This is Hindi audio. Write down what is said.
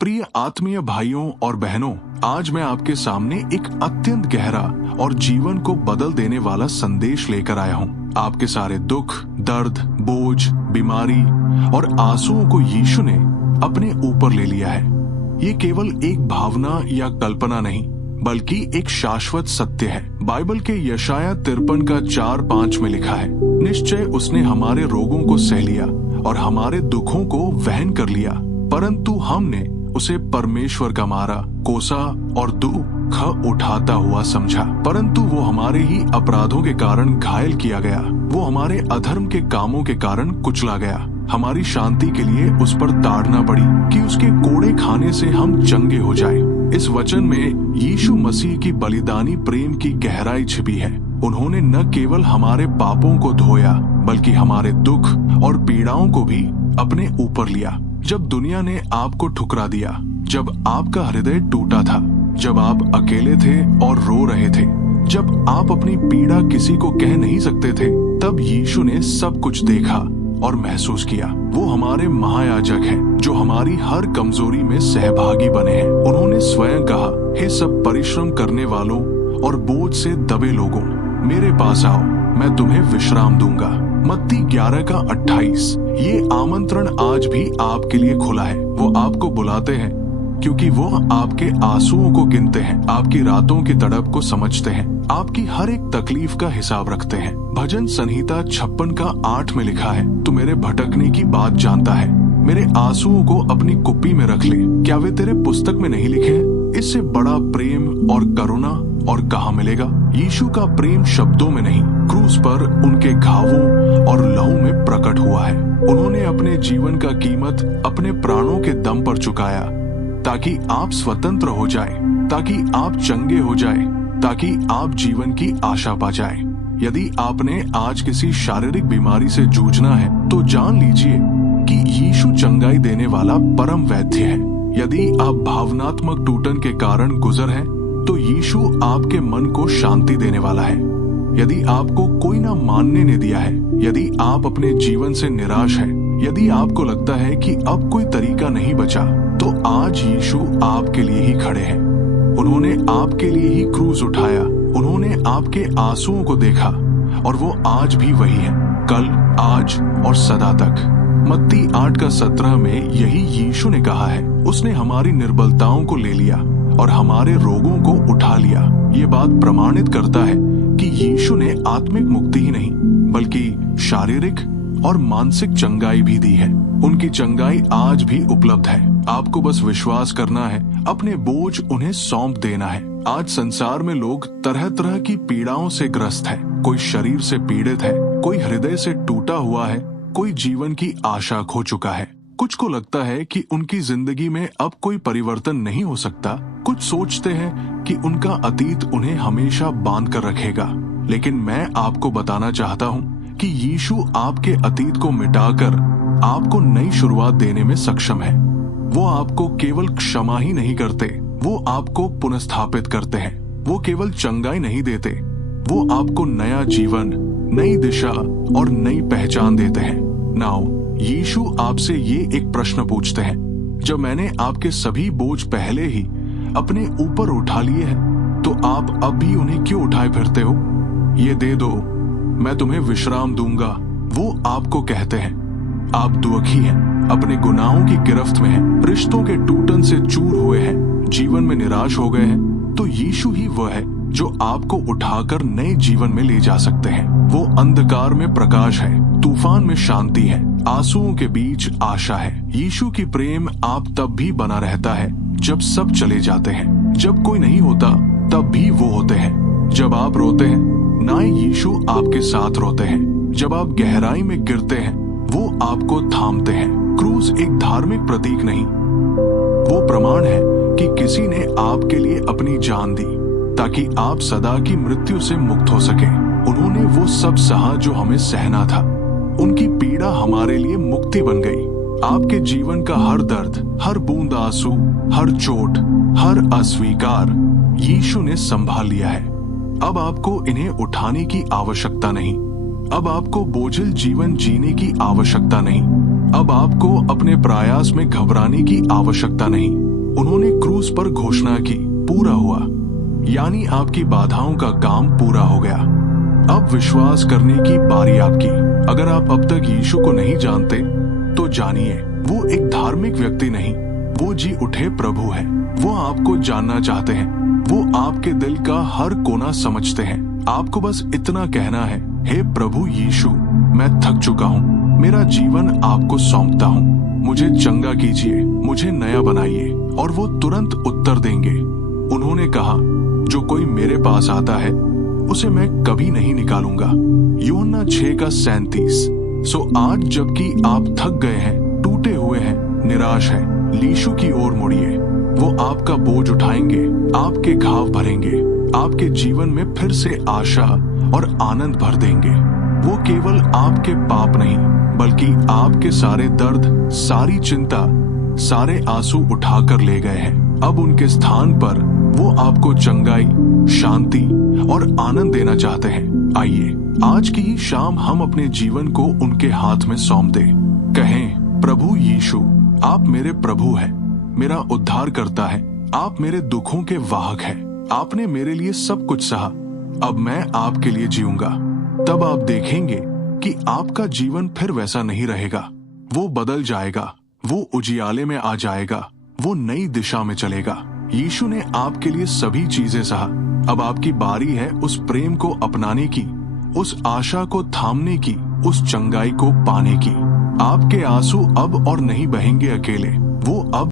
प्रिय आत्मीय भाइयों और बहनों, आज मैं आपके सामने एक अत्यंत गहरा और जीवन को बदल देने वाला संदेश लेकर आया हूँ। आपके सारे दुख, दर्द, बोझ, बीमारी और आंसुओं को यीशु ने अपने ऊपर ले लिया है। ये केवल एक भावना या कल्पना नहीं, बल्कि एक शाश्वत सत्य है। बाइबल के यशाया 53 का 4-5 में लिखा है, निश्चय उसने हमारे रोगों को सह लिया और हमारे दुखों को वहन कर लिया, परंतु हमने उसे परमेश्वर का मारा, कोसा और दुख उठाता हुआ समझा। परंतु वो हमारे ही अपराधों के कारण घायल किया गया, वो हमारे अधर्म के कामों के कारण कुचला गया। हमारी शांति के लिए उस पर ताड़ना पड़ी कि उसके कोड़े खाने से हम चंगे हो जाएं। इस वचन में यीशु मसीह की बलिदानी प्रेम की गहराई छिपी है। उन्होंने न केवल हमारे पापों को धोया, बल्कि हमारे दुख और पीड़ाओं को भी अपने ऊपर लिया। जब दुनिया ने आपको ठुकरा दिया, जब आपका हृदय टूटा था, जब आप अकेले थे और रो रहे थे, जब आप अपनी पीड़ा किसी को कह नहीं सकते थे, तब यीशु ने सब कुछ देखा और महसूस किया। वो हमारे महायाजक हैं, जो हमारी हर कमजोरी में सहभागी बने हैं। उन्होंने स्वयं कहा, हे सब परिश्रम करने वालों और बोझ से दबे लोगों, मेरे पास आओ, मैं तुम्हें विश्राम दूंगा। मत्ती 11 का 28। ये आमंत्रण आज भी आपके लिए खुला है। वो आपको बुलाते हैं क्योंकि वो आपके आंसुओं को गिनते हैं, आपकी रातों की तड़प को समझते हैं, आपकी हर एक तकलीफ का हिसाब रखते हैं। भजन संहिता 56 का 8 में लिखा है, तू मेरे भटकने की बात जानता है, मेरे आंसुओं को अपनी कुप्पी में रख ले, क्या वे तेरे पुस्तक में नहीं लिखे हैं? इससे बड़ा प्रेम और करुणा और कहाँ मिलेगा? यीशु का प्रेम शब्दों में नहीं, क्रूस पर उनके घावों और लहू में प्रकट हुआ है। उन्होंने अपने जीवन का कीमत अपने प्राणों के दम पर चुकाया, ताकि आप स्वतंत्र हो जाए, ताकि आप चंगे हो जाए, ताकि आप जीवन की आशा पा जाए। यदि आपने आज किसी शारीरिक बीमारी से जूझना है, तो जान लीजिए कि यीशु चंगाई देने वाला परम वैद्य है। यदि आप भावनात्मक टूटन के कारण गुजर हैं, तो यीशु आपके मन को शांति देने वाला है। यदि आपको कोई ना मानने ने दिया है, यदि आप अपने जीवन से निराश हैं, यदि आपको लगता है कि अब कोई तरीका नहीं बचा, तो आज यीशु आपके लिए ही खड़े हैं। उन्होंने आपके लिए ही क्रूस उठाया, उन्होंने आपके आंसुओं को देखा, और वो आज भी वही है, कल, आज और सदा तक। मत्ती 8 का 17 में यही यीशु ने कहा है, उसने हमारी निर्बलताओं को ले लिया और हमारे रोगों को उठा लिया। ये बात प्रमाणित करता है कि यीशु ने आत्मिक मुक्ति ही नहीं, बल्कि शारीरिक और मानसिक चंगाई भी दी है। उनकी चंगाई आज भी उपलब्ध है। आपको बस विश्वास करना है, अपने बोझ उन्हें सौंप देना है। आज संसार में लोग तरह तरह की पीड़ाओं से ग्रस्त है। कोई शरीर से पीड़ित है, कोई हृदय से टूटा हुआ है, कोई जीवन की आशा खो चुका है। कुछ को लगता है कि उनकी जिंदगी में अब कोई परिवर्तन नहीं हो सकता। कुछ सोचते हैं कि उनका अतीत उन्हें हमेशा बांध कर रखेगा। लेकिन मैं आपको बताना चाहता हूँ कि यीशु आपके अतीत को मिटाकर आपको नई शुरुआत देने में सक्षम है। वो आपको केवल क्षमा ही नहीं करते, वो आपको पुनर्स्थापित करते हैं। वो केवल चंगाई नहीं देते, वो आपको नया जीवन, नई दिशा और नई पहचान देते हैं। नाउ यीशु आपसे ये एक प्रश्न पूछते हैं, जब मैंने आपके सभी बोझ पहले ही अपने ऊपर उठा लिए हैं, तो आप अब भी उन्हें क्यों उठाए फिरते हो? ये दे दो, मैं तुम्हें विश्राम दूंगा, वो आपको कहते हैं। आप दुखी हैं, अपने गुनाहों की गिरफ्त में हैं, रिश्तों के टूटन से चूर हुए हैं, जीवन में निराश हो गए हैं, तो यीशु ही वह है जो आपको उठाकर नए जीवन में ले जा सकते हैं। वो अंधकार में प्रकाश है, तूफान में शांति है, आंसुओं के बीच आशा है। यीशु की प्रेम आप तब भी बना रहता है जब सब चले जाते हैं। जब कोई नहीं होता, तब भी वो होते हैं। जब आप रोते हैं, ना यीशु आपके साथ रोते हैं। जब आप गहराई में गिरते हैं, वो आपको थामते हैं। क्रूस एक धार्मिक प्रतीक नहीं, वो प्रमाण है कि किसी ने आपके लिए अपनी जान दी, ताकि आप सदा की मृत्यु से मुक्त हो सके। उन्होंने वो सब सहा जो हमें सहना था। उनकी पीड़ा हमारे लिए मुक्ति बन गई। आपके जीवन का हर दर्द, हर बूंद आंसू, हर चोट, हर अस्वीकार यीशु ने संभाल लिया है। अब आपको इन्हें उठाने की आवश्यकता नहीं। अब आपको बोझिल जीवन जीने की आवश्यकता नहीं। अब आपको अपने प्रयास में घबराने की आवश्यकता नहीं। उन्होंने क्रूस पर घोषणा की, पूरा हुआ। यानी आपकी बाधाओं का काम पूरा हो गया। अब विश्वास करने की बारी आपकी। अगर आप अब तक यीशु को नहीं जानते तो जानिए, वो एक धार्मिक व्यक्ति नहीं, वो जी उठे प्रभु है। वो आपको जानना चाहते हैं। वो आपके दिल का हर कोना समझते हैं। आपको बस इतना कहना है, हे प्रभु यीशु, मैं थक चुका हूँ, मेरा जीवन आपको सौंपता हूँ, मुझे चंगा कीजिए, मुझे नया बनाइए। और वो तुरंत उत्तर देंगे। उन्होंने कहा, जो कोई मेरे पास आता है उसे मैं कभी नहीं निकालूंगा। यूहन्ना 6:37। सो आज जबकि आप थक गए हैं, टूटे हुए हैं, निराश हैं, यीशु की ओर मुड़िए। वो आपका बोझ उठाएंगे, आपके घाव भरेंगे, आपके जीवन में फिर से आशा और आनंद भर देंगे। वो केवल आपके पाप नहीं, बल्कि आपके सारे दर्द, सारी चिंता, सारे आंसू उठाकर ले गए हैं। अब उनके स्थान पर वो आपको चंगाई, शांति और आनंद देना चाहते हैं। आइए आज की ही शाम हम अपने जीवन को उनके हाथ में सौंप दें। कहें, प्रभु यीशु, आप मेरे प्रभु हैं, मेरा उद्धार करता है, आप मेरे दुखों के वाहक हैं। आपने मेरे लिए सब कुछ सहा, अब मैं आपके लिए जीऊंगा। तब आप देखेंगे कि आपका जीवन फिर वैसा नहीं रहेगा। वो बदल जाएगा, वो उजियाले में आ जाएगा, वो नई दिशा में चलेगा। यीशु ने आपके लिए सभी चीजें सहा। अब आपकी बारी है उस प्रेम को अपनाने की, उस आशा को थामने की, उस चंगाई को पाने की। आपके आंसू अब और नहीं बहेंगे अकेले। वो अब